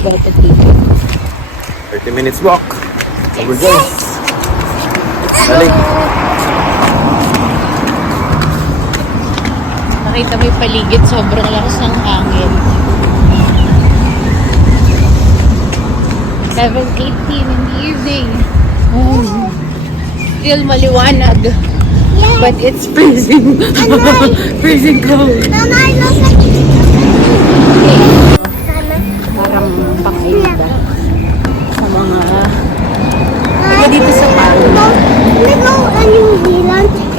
bought a ticket. 30 minutes walk. So we're going. Balik. Nakita mo yung paligid, sobrang lakas ng hangin. 7:18 in the evening. Still maliwanag. But it's freezing. Freezing cold. Parang pang-aida sa mga dito sa park.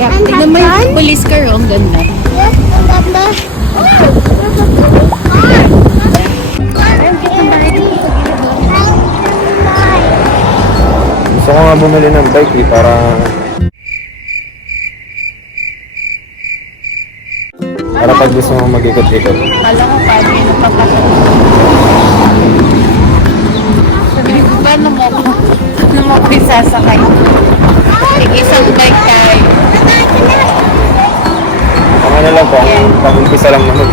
Yeah, tignan mo yung police car, ang ganda. Yes, ang ganda. Gusto ko nga bumili ng bike eh, para pag gusto mo mag-ikot-ikot. Kala ko paano yun napapasok. Sabi ko ba, ano mo ko isasakay? Isang bike tayo. Ang ano lang po, pag-umpisa lang naman.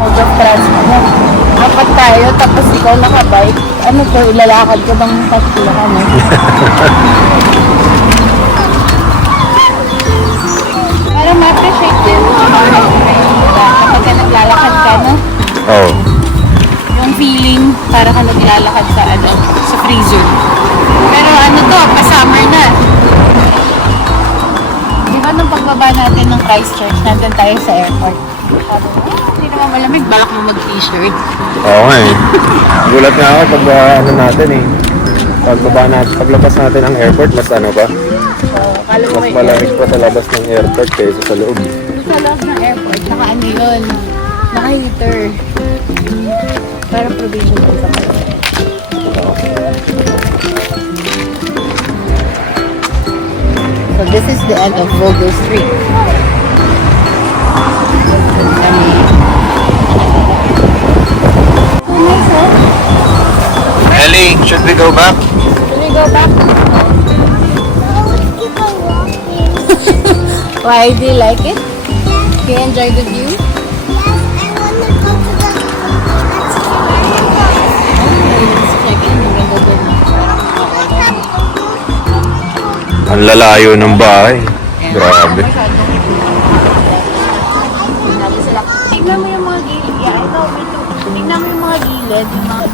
Mode of transport. Apat tayo, tapos ikaw nakabike. Ano to, ilalakad ko bang tatlo kami? Para ma-appreciate din kapag ka naglalakad ka, no? Oo. Yung feeling, para ka naglalakad sa freezer. Pero ano to, pa-summer na. Di ba nung pagbaba natin ng Christchurch, nandun tayo sa airport. Sabi mo, hindi naman malamig, balak mo mag-t-shirt. Oo nga eh. Gulat nga ako pag natin eh. Paglabas natin ang airport, mas ano ba? Kala mo Mas may malamig pa sa labas ng airport kaysa sa loob. sa loob ng airport, naka-ano yun, naka-heater. Parang provision din sa pala. So this is the end of Vogel Street. Ellie, should we go back? Can we go back? Keep on walking. Why? Do you like it? Do you enjoy the view? Yes, I want to go to the Let's check in. Maganda dun. Ang lalayo ng bahay. Grabe. Tignan mo yung mga gilid. Yeah, ito. Tignan mo yung mga gilid.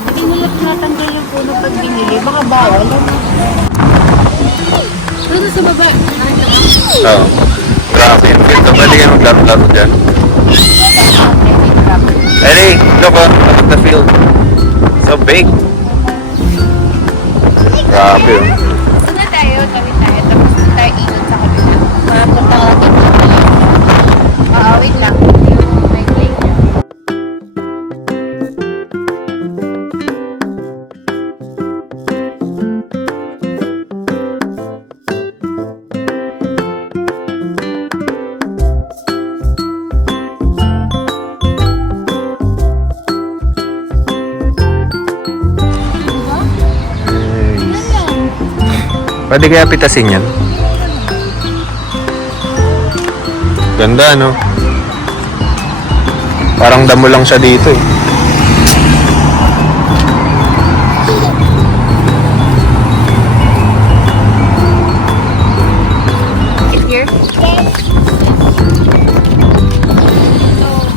Hindi nila tinatanggal yung puno pag binili. Baka bawal. Pero sa baba. Oo. Grabe. Ganda ba yung maglaro-laro dyan? Ellie, look oh. Look at the field. So big. Grabe oh. Suna tayo, tawid tayo. Tapos tayo ikot sa kabila. Mapunta ka natin. Wait lang. May play. Pwede kaya pitasin yan? Ganda, no? Parang damo lang siya dito eh. Here?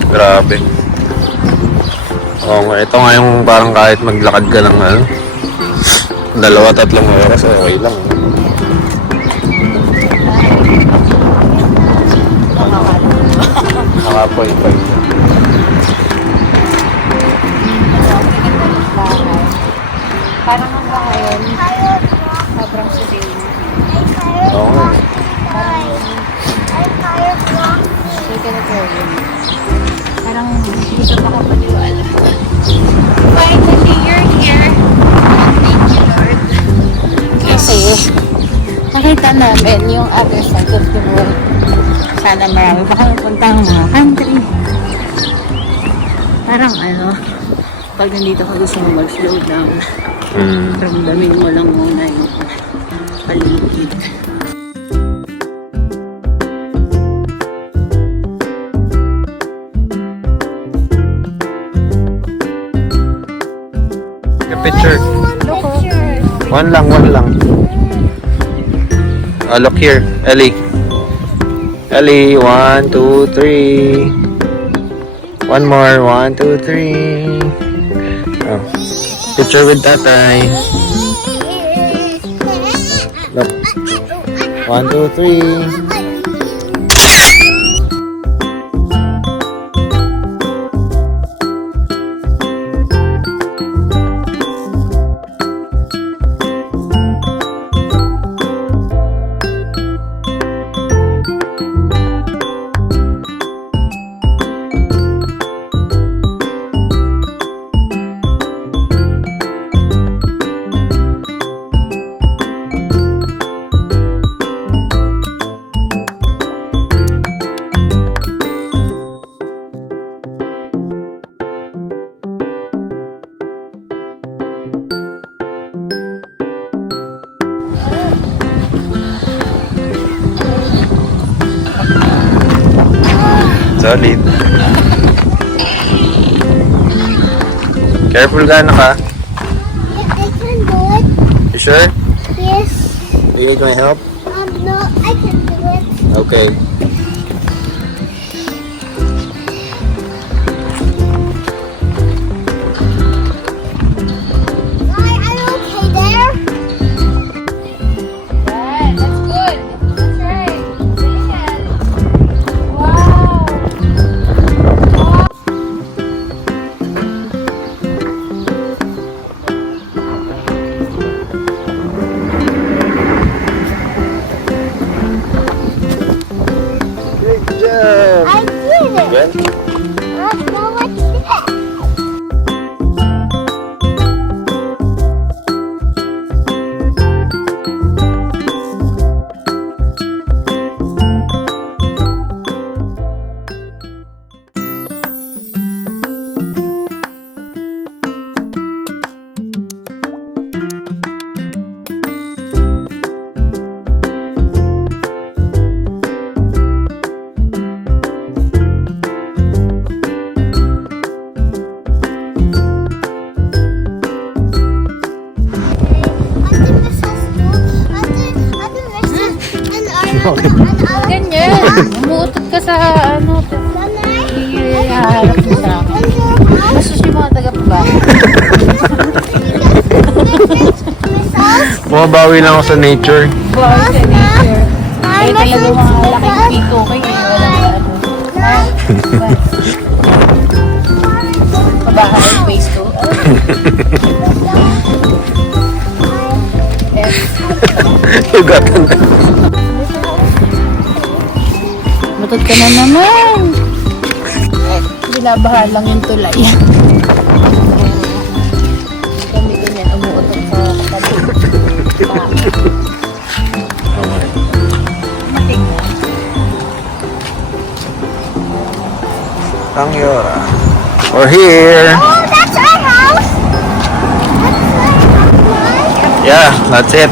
Grabe. Oo nga, ito nga yung parang kahit maglakad ka ng 2-3 oras, okay lang. Naka-point-point. Parang ang ngayon, sobrang sudin. Oo nga. Parang hindi ka makapaniwala. Finally, you're here. Thank you, Lord. Kasi, nakita namin yung other side of the world. Sana marami pa kami puntang mga country. Parang pag nandito ka gusto mo mag-slow down, ramdamin mo lang muna yung paligid. picture. Picture. One lang. Look here, Ellie. Ellie, 1, 2, 3. One more, 1, 2, 3. Oh. Picture with tatay. Look. 1, 2, 3. Solid. Careful ka, ka. Yeah, I can do it. You sure? Yes. Do you need my help? No, I can do it. Okay. Are you okay there? Yan, that's good. That's right. Brilliant. Wow. Good job. I did it. Good. No, what's this? Ganyan. Umuutot ka sa ano. Iharap mo sa akin. Gusto siya mga taga-babae. Bumabawi lang ako sa nature. Bahay sa nature. Kaya talaga mga laking piko kayo. Walang ano. Pabahay ang face ko. Hugatan na. Matod ka na naman. Binabahan lang yung tulay. Kami ganyan, umuutot sa katabi. Okay. Matingnan. Tangyora. We're here. Oh, that's our house. That's our house. Yeah, that's it.